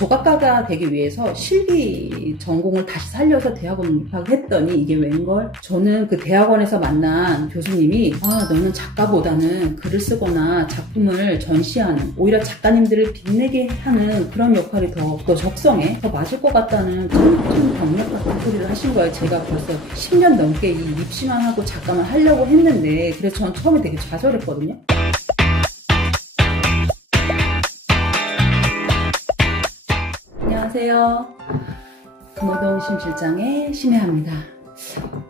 조각가가 되기 위해서 실기 전공을 다시 살려서 대학원에 입학을 했더니 이게 웬걸? 저는 그 대학원에서 만난 교수님이 너는 작가보다는 글을 쓰거나 작품을 전시하는, 오히려 작가님들을 빛내게 하는 그런 역할이 더 적성에 더 맞을 것 같다는 좀 경력 같은 소리를 하신 거예요. 제가 벌써 10년 넘게 이 입시만 하고 작가만 하려고 했는데, 그래서 저는 처음에 되게 좌절했거든요. 안녕하세요. 금호동 심실장의 심혜합니다.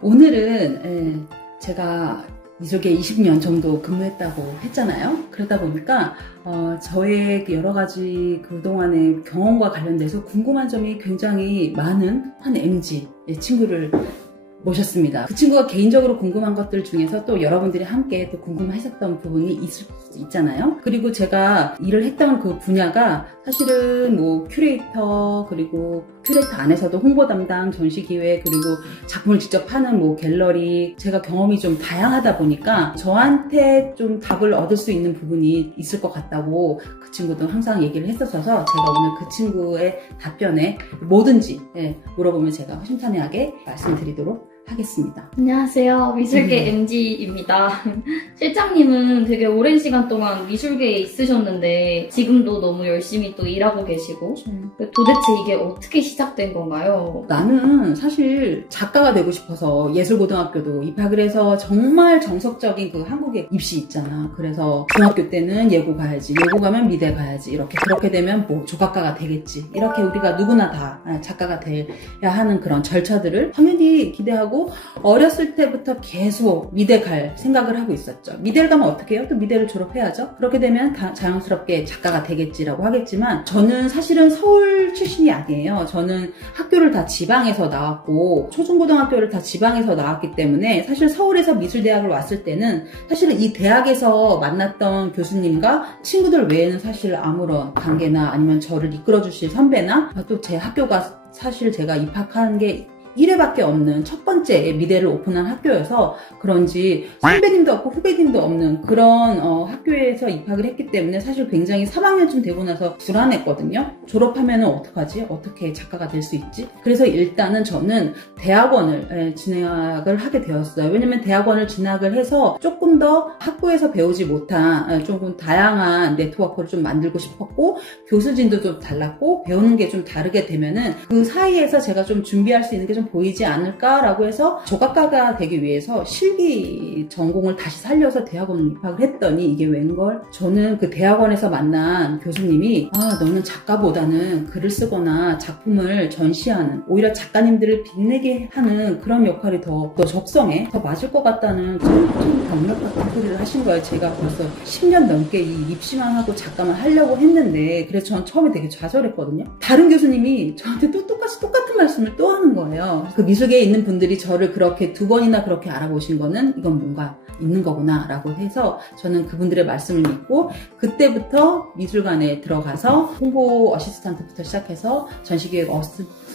오늘은 제가 미술계 20년 정도 근무했다고 했잖아요. 그러다 보니까 저의 여러 가지 그동안의 경험과 관련돼서 궁금한 점이 굉장히 많은 한 MG 친구를 모셨습니다. 그 친구가 개인적으로 궁금한 것들 중에서 또 여러분들이 함께 또 궁금하셨던 부분이 있을 수 있잖아요. 그리고 제가 일을 했던 그 분야가 사실은 뭐 큐레이터, 그리고 큐레이터 안에서도 홍보 담당, 전시기획, 그리고 작품을 직접 하는 뭐 갤러리, 제가 경험이 좀 다양하다 보니까 저한테 좀 답을 얻을 수 있는 부분이 있을 것 같다고 그 친구도 항상 얘기를 했었어서, 제가 오늘 그 친구의 답변에 뭐든지 물어보면 제가 허심탄회하게 말씀드리도록 하겠습니다. 안녕하세요. 미술계 MG입니다. 실장님은 되게 오랜 시간 동안 미술계에 있으셨는데 지금도 너무 열심히 또 일하고 계시고, 도대체 이게 어떻게 시작된 건가요? 나는 사실 작가가 되고 싶어서 예술고등학교도 입학을 해서 정말 정석적인 그 한국의 입시 있잖아. 그래서 중학교 때는 예고 가야지, 예고 가면 미대 가야지, 이렇게 그렇게 되면 뭐 조각가가 되겠지, 이렇게 우리가 누구나 다 작가가 돼야 하는 그런 절차들을 당연히 기대하고 어렸을 때부터 계속 미대 갈 생각을 하고 있었죠. 미대를 가면 어떻게 해요? 또 미대를 졸업해야죠. 그렇게 되면 자연스럽게 작가가 되겠지라고 하겠지만, 저는 사실은 서울 출신이 아니에요. 저는 학교를 다 지방에서 나왔고 초중고등학교를 다 지방에서 나왔기 때문에 사실 서울에서 미술대학을 왔을 때는 사실은 이 대학에서 만났던 교수님과 친구들 외에는 사실 아무런 관계나 아니면 저를 이끌어 주실 선배나 또 제 학교가 사실 제가 입학한 게 1회밖에 없는 첫 번째 미대를 오픈한 학교여서 그런지 선배님도 없고 후배님도 없는 그런 학교에서 입학을 했기 때문에 사실 굉장히 3학년쯤 되고 나서 불안했거든요. 졸업하면 어떡하지? 어떻게 작가가 될 수 있지? 그래서 일단은 저는 대학원을 진학을 하게 되었어요. 왜냐면 대학원을 진학을 해서 조금 더 학부에서 배우지 못한 조금 다양한 네트워크를 좀 만들고 싶었고, 교수진도 좀 달랐고 배우는 게 좀 다르게 되면은 그 사이에서 제가 좀 준비할 수 있는 게 좀 보이지 않을까라고 해서 조각가가 되기 위해서 실기 전공을 다시 살려서 대학원에 입학을 했더니 이게 웬걸? 저는 그 대학원에서 만난 교수님이 너는 작가보다는 글을 쓰거나 작품을 전시하는, 오히려 작가님들을 빛내게 하는 그런 역할이 더 적성에 더 맞을 것 같다는 좀 경력 같은 소리를 하신 거예요. 제가 벌써 10년 넘게 이 입시만 하고 작가만 하려고 했는데, 그래서 저는 처음에 되게 좌절했거든요. 다른 교수님이 저한테 또 똑같은 말씀을 또 하는 거예요. 그 미술계에 있는 분들이 저를 그렇게 2번이나 그렇게 알아보신 거는 이건 뭔가 있는 거구나 라고 해서 저는 그분들의 말씀을 믿고, 그때부터 미술관에 들어가서 홍보 어시스턴트부터 시작해서 전시기획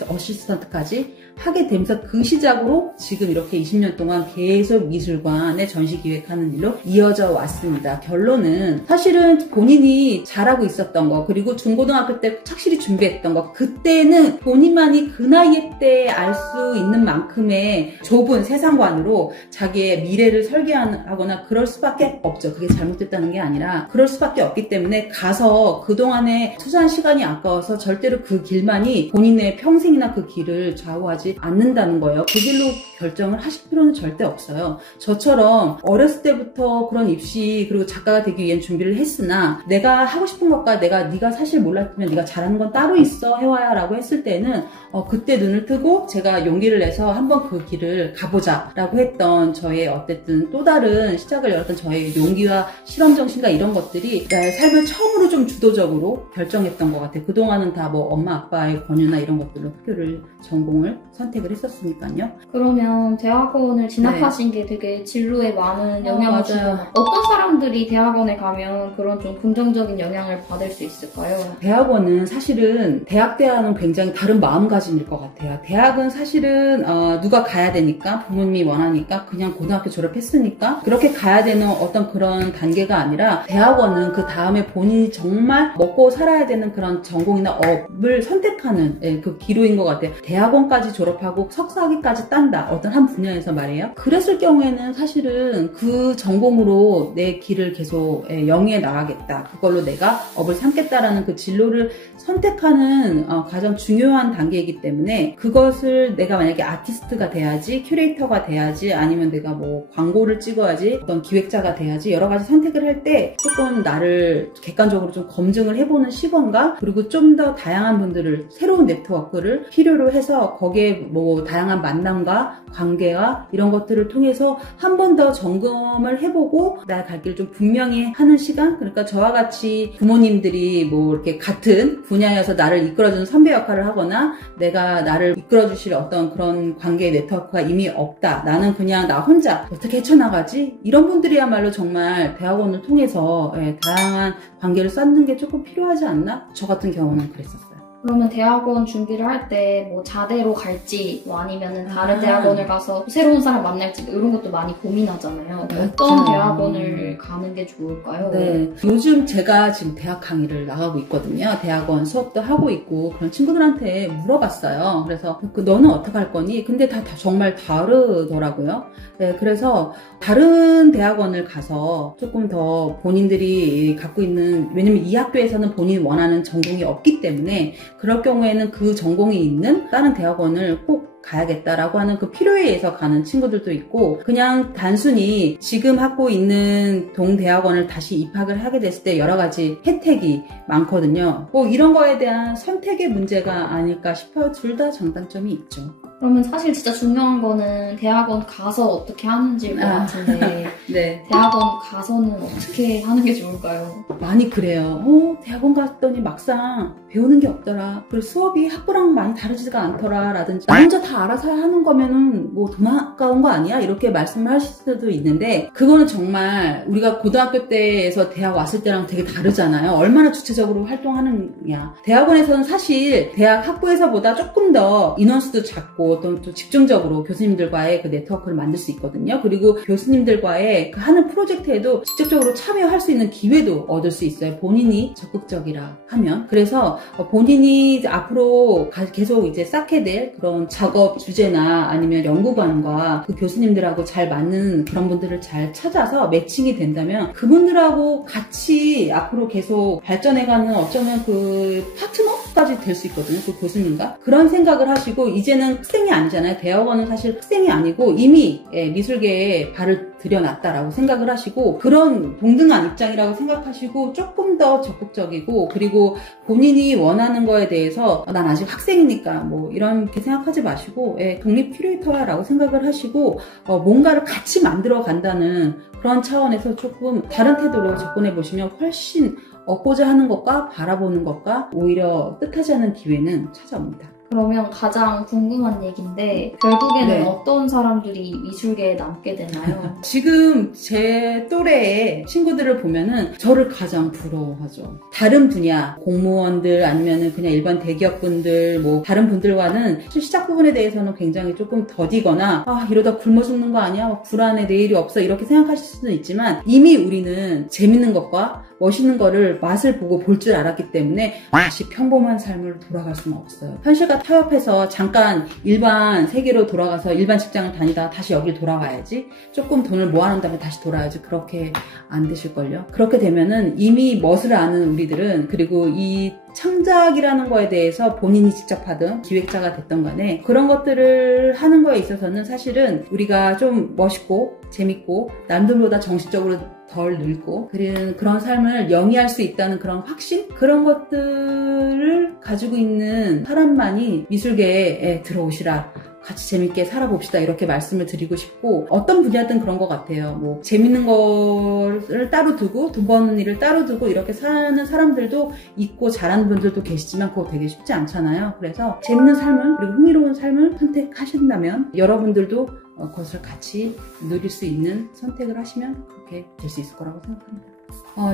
어시스턴트까지 하게 되면서 그 시작으로 지금 이렇게 20년 동안 계속 미술관에 전시기획하는 일로 이어져 왔습니다. 결론은 사실은 본인이 잘하고 있었던 거, 그리고 중고등학교 때 착실히 준비했던 거, 그때는 본인만이 그 나이 때 알 수 있는 만큼의 좁은 세상관으로 자기의 미래를 설계하거나 그럴 수밖에 없죠. 그게 잘못됐다는 게 아니라 그럴 수밖에 없기 때문에 가서 그동안에 투자한 시간이 아까워서 절대로 그 길만이 본인의 평생이나 그 길을 좌우하지 않는다는 거예요. 그 길로 결정을 하실 필요는 절대 없어요. 저처럼 어렸을 때부터 그런 입시 그리고 작가가 되기 위한 준비를 했으나 내가 하고 싶은 것과 네가 사실 몰랐으면 네가 잘하는 건 따로 있어 해와야 라고 했을 때는 그때 눈을 뜨고 제가 용기를 내서 한번 그 길을 가보자 라고 했던 저의 어쨌든 또 다른 시작을 열었던 저의 용기와 실험정신과 이런 것들이 나의 삶을 처음으로 좀 주도적으로 결정했던 것 같아요. 그동안은 다 뭐 엄마 아빠의 권유나 이런 것들로 학교를 전공을 선택을 했었으니까요. 그러면 대학원을 진학하신 게 되게 진로에 많은 영향을 주고, 어떤 사람들이 대학원에 가면 그런 좀 긍정적인 영향을 받을 수 있을까요? 대학원은 사실은 대학 때와는 굉장히 다른 마음가짐일 것 같아요. 대학은 사실은 누가 가야 되니까, 부모님이 원하니까, 그냥 고등학교 졸업했으니까 건가? 그렇게 가야 되는 어떤 그런 단계가 아니라 대학원은 그 다음에 본인이 정말 먹고 살아야 되는 그런 전공이나 업을 선택하는 그 기로인 것 같아요. 대학원까지 졸업하고 석사학위까지 딴다. 어떤 한 분야에서 말이에요. 그랬을 경우에는 사실은 그 전공으로 내 길을 계속 영위해 나가겠다. 그걸로 내가 업을 삼겠다라는 그 진로를 선택하는 가장 중요한 단계이기 때문에 그것을 내가 만약에 아티스트가 돼야지, 큐레이터가 돼야지, 아니면 내가 뭐 광고를 찍어야지, 어떤 기획자가 돼야지 여러 가지 선택을 할 때 조금 나를 객관적으로 좀 검증을 해보는 시간과 그리고 좀 더 다양한 분들을 새로운 네트워크를 필요로 해서 거기에 뭐 다양한 만남과 관계와 이런 것들을 통해서 한 번 더 점검을 해보고 나의 갈 길을 좀 분명히 하는 시간. 그러니까 저와 같이 부모님들이 뭐 이렇게 같은 분야여서 나를 이끌어주는 선배 역할을 하거나 내가 나를 이끌어주실 어떤 그런 관계 네트워크가 이미 없다. 나는 그냥 나 혼자 어떻게 헤쳐나가지? 이런 분들이야말로 정말 대학원을 통해서 다양한 관계를 쌓는 게 조금 필요하지 않나? 저 같은 경우는 그랬었어요. 그러면 대학원 준비를 할 때 뭐 자대로 갈지 뭐 아니면은 다른 대학원을 가서 새로운 사람 만날지 뭐 이런 것도 많이 고민하잖아요. 어떤 대학원을 가는 게 좋을까요? 네, 요즘 제가 지금 대학 강의를 나가고 있거든요. 대학원 수업도 하고 있고 그런 친구들한테 물어봤어요. 그래서 너는 어떻게 할 거니? 근데 다 정말 다르더라고요. 네, 그래서 다른 대학원을 가서 조금 더 본인들이 갖고 있는, 왜냐면 이 학교에서는 본인이 원하는 전공이 없기 때문에 그럴 경우에는 그 전공이 있는 다른 대학원을 꼭 가야겠다라고 하는 그 필요에 의해서 가는 친구들도 있고, 그냥 단순히 지금 하고 있는 동대학원을 다시 입학을 하게 됐을 때 여러 가지 혜택이 많거든요. 뭐 이런 거에 대한 선택의 문제가 아닐까 싶어요. 둘 다 장단점이 있죠. 그러면 사실 진짜 중요한 대학원 가서 어떻게 하는지일 것 같은데 네. 대학원 가서는 어떻게 하는 게 좋을까요? 많이 그래요. 대학원 갔더니 막상 배우는 게 없더라. 그리고 수업이 학부랑 많이 다르지가 않더라. 라든지 나 혼자 다 알아서 하는 거면은 뭐 돈 아까운 거 아니야? 이렇게 말씀을 하실 수도 있는데, 그거는 정말 우리가 고등학교 때에서 대학 왔을 때랑 되게 다르잖아요. 얼마나 주체적으로 활동하느냐. 대학원에서는 사실 대학 학부에서보다 조금 더 인원수도 작고 또 집중적으로 교수님들과의 그 네트워크를 만들 수 있거든요. 그리고 교수님들과의 그 하는 프로젝트에도 직접적으로 참여할 수 있는 기회도 얻을 수 있어요. 본인이 적극적이라 하면. 그래서 본인이 앞으로 계속 이제 쌓게 될 그런 작업 주제나 아니면 연구관과 그 교수님들하고 잘 맞는 그런 분들을 잘 찾아서 매칭이 된다면 그분들하고 같이 앞으로 계속 발전해가는 어쩌면 그 파트너까지 될 수 있거든요. 그 교수님과. 그런 생각을 하시고, 이제는 학생이 아니잖아요. 대학원은 사실 학생이 아니고 이미 미술계에 발을 들여놨다라고 생각을 하시고, 그런 동등한 입장이라고 생각하시고 조금 더 적극적이고, 그리고 본인이 원하는 거에 대해서 난 아직 학생이니까 뭐 이렇게 생각하지 마시고 독립 큐레이터라고 생각을 하시고 뭔가를 같이 만들어 간다는 그런 차원에서 조금 다른 태도로 접근해 보시면 훨씬 얻고자 하는 것과 바라보는 것과 오히려 뜻하지 않은 기회는 찾아옵니다. 그러면 가장 궁금한 얘기인데 결국에는 어떤 사람들이 미술계에 남게 되나요? 지금 제 또래의 친구들을 보면은 저를 가장 부러워하죠. 다른 분야, 공무원들 아니면은 그냥 일반 대기업분들, 뭐 다른 분들과는 시작 부분에 대해서는 굉장히 조금 더디거나 이러다 굶어 죽는 거 아니야? 막 불안해, 내일이 없어, 이렇게 생각하실 수는 있지만 이미 우리는 재밌는 것과 멋있는 거를 맛을 보고 볼 줄 알았기 때문에 다시 평범한 삶을 돌아갈 수는 없어요. 현실과 타협해서 잠깐 일반 세계로 돌아가서 일반 직장을 다니다 다시 여길 돌아와야지, 조금 돈을 모아놓은 다음에 다시 돌아와야지, 그렇게 안 되실걸요. 그렇게 되면은 이미 멋을 아는 우리들은, 그리고 이 창작이라는 거에 대해서 본인이 직접 하든 기획자가 됐던 간에 그런 것들을 하는 거에 있어서는 사실은 우리가 좀 멋있고 재밌고 남들보다 정신적으로 덜 늙고 그런 삶을 영위할 수 있다는 그런 확신? 그런 것들을 가지고 있는 사람만이 미술계에 들어오시라, 같이 재밌게 살아봅시다, 이렇게 말씀을 드리고 싶고, 어떤 분야든 그런 것 같아요. 뭐 재밌는 거를 따로 두고 돈 버는 일을 따로 두고 이렇게 사는 사람들도 있고 잘하는 분들도 계시지만 그거 되게 쉽지 않잖아요. 그래서 재밌는 삶을, 그리고 흥미로운 삶을 선택하신다면 여러분들도 그것을 같이 누릴 수 있는 선택을 하시면 그렇게 될 수 있을 거라고 생각합니다.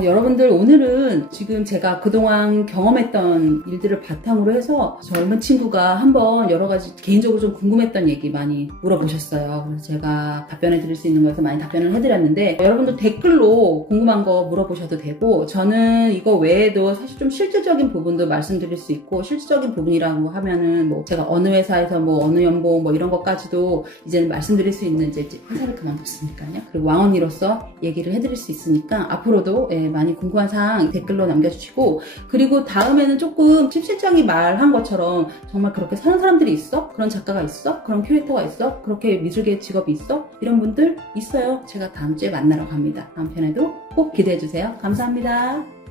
여러분들 오늘은 지금 제가 그동안 경험했던 일들을 바탕으로 해서 젊은 친구가 한번 여러 가지 개인적으로 좀 궁금했던 얘기 많이 물어보셨어요. 그래서 제가 답변해 드릴 수 있는 거에서 많이 답변을 해드렸는데 여러분들 댓글로 궁금한 거 물어보셔도 되고 저는 이거 외에도 사실 좀 실질적인 부분도 말씀드릴 수 있고 실질적인 부분이라고 하면은 뭐 제가 어느 회사에서 뭐 어느 연봉 뭐 이런 것까지도 이제는 말씀드릴 수 있는 이제 회사를 그만뒀으니까요. 그리고 왕언니로서 얘기를 해드릴 수 있으니까 앞으로도 많이 궁금한 사항 댓글로 남겨주시고 그리고 다음에는 조금 칩 실장이 말한 것처럼 정말 그렇게 사는 사람들이 있어? 그런 작가가 있어? 그런 큐레이터가 있어? 그렇게 미술계 직업이 있어? 이런 분들 있어요. 제가 다음 주에 만나러 갑니다. 다음 편에도 꼭 기대해주세요. 감사합니다.